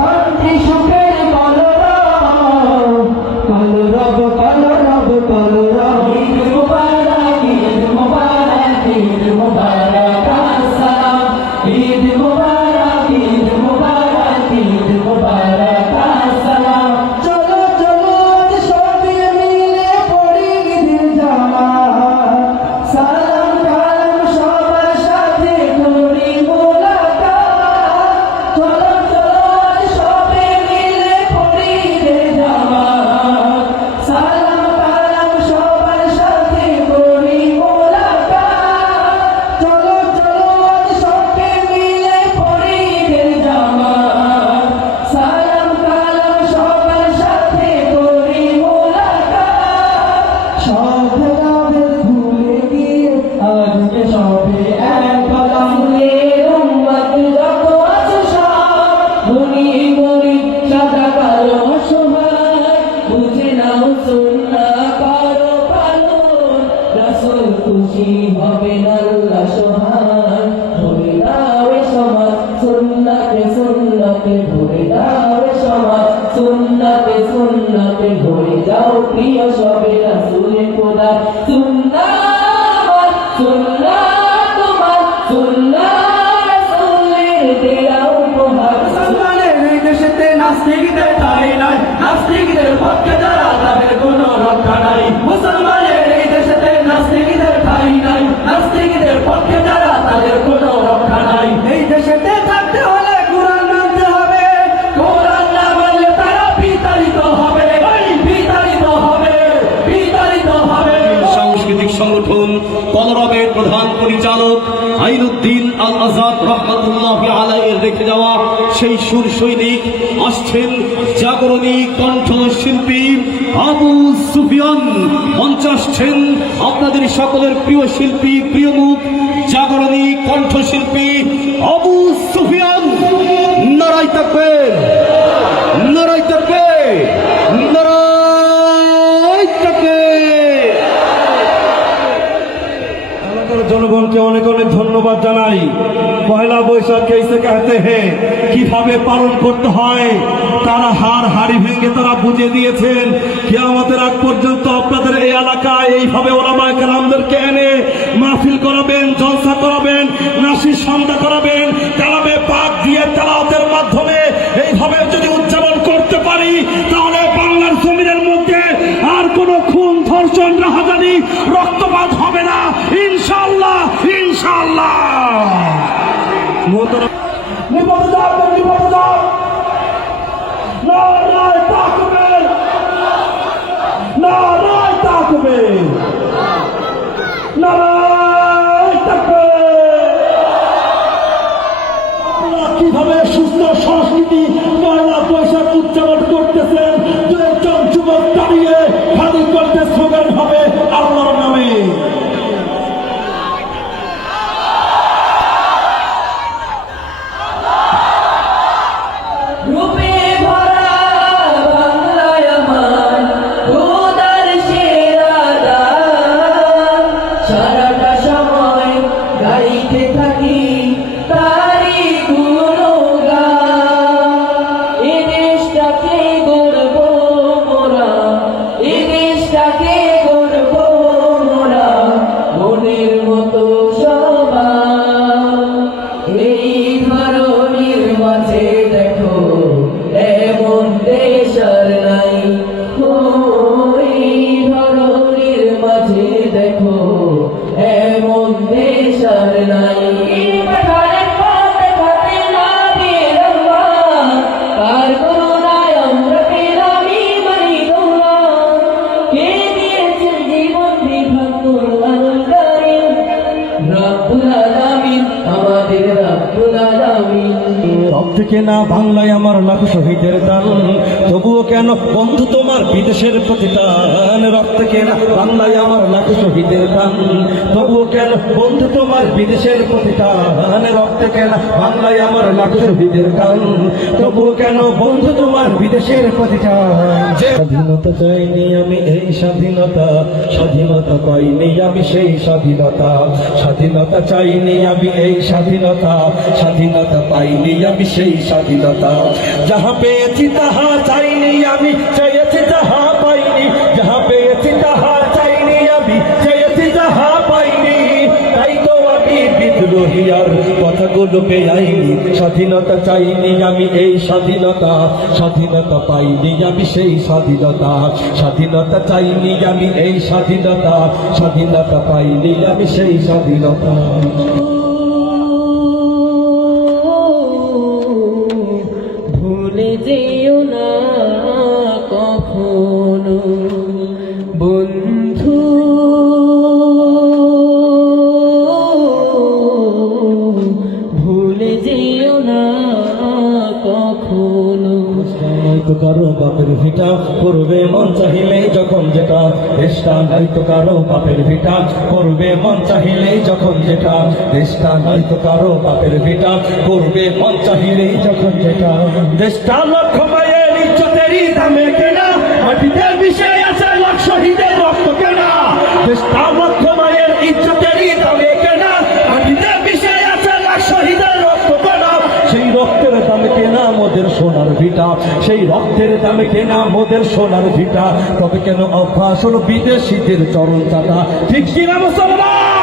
শান্তি সুখের কলরব কলরব কলরব কলরব। ঈদ মুবারক ঈদ মুবারক ঈদ মুবারক আসসালাম। ঈদ মুবারক ঈদ মুবারক ঈদ মুবারক আসসালাম। চলো চলো আজ সবে মিলে পড়ি ঈদের জামাত। সালাম কালাম সবার সাথে করি মোলাকাত। চলো চলো আজ সবে মিলে পড়ি ঈদের জামাত। সালাম কালাম সবার সাথে করি মোলাকাত। চলো চলো আজ সবে মিলে পড়ি ঈদের জামাত। সালাম কালাম সবার সাথে করি মোলাকাত। সব ভেদাভেদ ভুলে গিয়ে আজকে সবে এক গলা। ফুলের উম্মত যত আছে সব ধনী গরিব সাদা কালো অসহায় বুঝে নাও সুন্নাহ করো পালন। রাসূল খুশি হবেন আল্লাহ সহায়। ধরে দাও এ সমাজ সুন্নাতে সুন্নাতে ধরে দাও এ সমাজ সুন্নাতে সুন্নাতে হয়ে যাও প্রিয় সবে রাসূলের খোদা। সুন্নাহ আমার সুন্নাহ তোমার সুন্নাহ রাসূলের দেয়া উপহার। মুসলমানের এই দেশেতে নাস্তিকদের ঠাঁই নাই। নাস্তিকদের পক্ষে যারা তাদের কোনো রক্ষা নাই। মুসলমানের এই দেশেতে নাস্তিকদের ঠাঁই নাই। নাস্তিকদের পক্ষে যারা তাদের কোনো রক্ষা নাই। এই দেশেতে থাকতে হলে কোরআন মানতে হবে। কোরআন না মানলে তারা বিতাড়িত হবে। বিতাড়িত হবে বিতাড়িত হবে। সাংস্কৃতিক সংগঠন কলরবের প্রধান পরিচালক আইনুদ্দিন আল আজাদ রহমাতুল্লাহি আলাইহির রেখে যাওয়া সেই সুর সৈনিক আসছেন জাগরণী কণ্ঠশিল্পী আবু সুফিয়ান। মঞ্চে আসছেন আপনাদের সকলের প্রিয় শিল্পী প্রিয় মুখ জাগরণী কণ্ঠশিল্পী আবু সুফিয়ান। নারাই তাকবীর নারাই তাকবীর নারাই তাকবীর। এলাকার জনগণকে অনেক অনেক ধন্যবাদ জানাই। পয়লা বৈশাখ कैसे कहते हैं কিভাবে পালন করতে হয় তারা হাড়ি ভেঙে তারা বুঝিয়ে দিয়েছেন। কিয়ামতের আগ পর্যন্ত আপনাদের এই এলাকায় এইভাবে ওলামায়ে কেরামদেরকে এনে মাহফিল করাবেন, জলসা করাবেন, নাসির সন্ধ্যা করাবেন, কালামে পাক দিয়ে তেলাওয়াতের মাধ্যমে এইভাবে যদি উদযাপন করতে পারি তাহলে বাংলার জমিনের মধ্যে আর কোনো খুন ধর্ষণ রাহাজানি রক্তপাত হবে না ইনশাআল্লাহ ইনশাআল্লাহ। নিবন্ধন নিবন্ধন নারায় তাকবীর নারায় তাকবীর নারায় তাকবীর। আপনারা কিভাবে সুস্থ সংস্কৃতি পয়লা বৈশাখ উদযাপন করতেছেন? দু একজন যুবক দাঁড়িয়ে খালি করতে স্লোগান হবে আল্লাহর নামে। রূপে ভরা বাংলায় আমার খোদার সেরা দান। সারাটা সময় গাইতে থাকি তারি গুণগান। এ দেশটাকে গড়ব মোরা এ দেশটাকে গড়ব মোরা মনের মতো সবার। এই ধরনের মাঝে দেখো এমন দেশ আর নাই। ও এই ধরনের মাঝে দেখো এমন দেশ আর নাই। পাঠানের পথে পথে নবীর রহমান, কার করুণায় আমরা পেলাম ঈমানি দৌলত। কে দিয়েছেন জীবন বিভাগ কুরআনুল কারীম। রব্বুল আলামিন আমাদের রব্বুল আলামিন। রব থেকে না বাংলায় আমার লাখো শহীদের দান, তবুও কেন বন্ধু তোমার বিদেশের প্রতিদান। রব থেকে না বাংলায় আমার লাখো শহীদের দান, তবুও কেন বন্ধু তোমার বিদেশের প্রতিদান। রব থেকে না বাংলায় আমার লাখো শহীদের দান, তবুও কেন বন্ধু তোমার আমার বিদেশের প্রতি চাই। স্বাধীনতা চাইনি আমি এই স্বাধীনতা, স্বাধীনতা পাইনি আমি সেই স্বাধীনতা। স্বাধীনতা চাইনি আমি এই স্বাধীনতা, স্বাধীনতা পাইনি আমি সেই স্বাধীনতা। যাহা পেয়েছি তাহা চাইনি আমি, চেয়েছি তাহা পাইনি। যাহা পেয়েছি তাহা চাইনি আমি, চেয়েছি তাহা পাইনি। তাই তো আমি বিদ্রোহী আর কথাগুলো পেয়াইনি। স্বাধীনতা চাইনি আমি এই স্বাধীনতা, স্বাধীনতা পাইনি আমি সেই স্বাধীনতা। স্বাধীনতা চাইনি আমি এই স্বাধীনতা, স্বাধীনতা পাইনি আমি সেই স্বাধীনতা। ভুলে যেও না কখনো বন্ধু, ভুলে যেও না কখনো। নয়তো কারো বাপের ভিটা করবে মন চাহিলেই যখন যেটা, দেশটা নয়তো কারো বাপের ভিটা করবে মন চাহিলেই যখন যেটা। দেশটা নয়তো কারো বাপের ভিটা করবে মন চাহিলেই যখন যেটা। দেশটা লক্ষ মায়ের ইজ্জতেরই দামে কেনা, মাটিতে মিশে আছে লাখ শহীদের রক্ত কেনা। দেশটা লক্ষ মায়ের ইজ্জতেরই দামে কেনা, মাটিতে মিশে আছে লাখ শহীদের রক্ত কেনা। সেই রক্তের দামে কেনা মোদের সোনার ভিটা, সেই রক্তের দামে কেনা মোদের সোনার ভিটা। তবে কেন অভ্যাস হলো বিদেশিদের চরণ চাটা? ঠিক কিনা মুসলমান?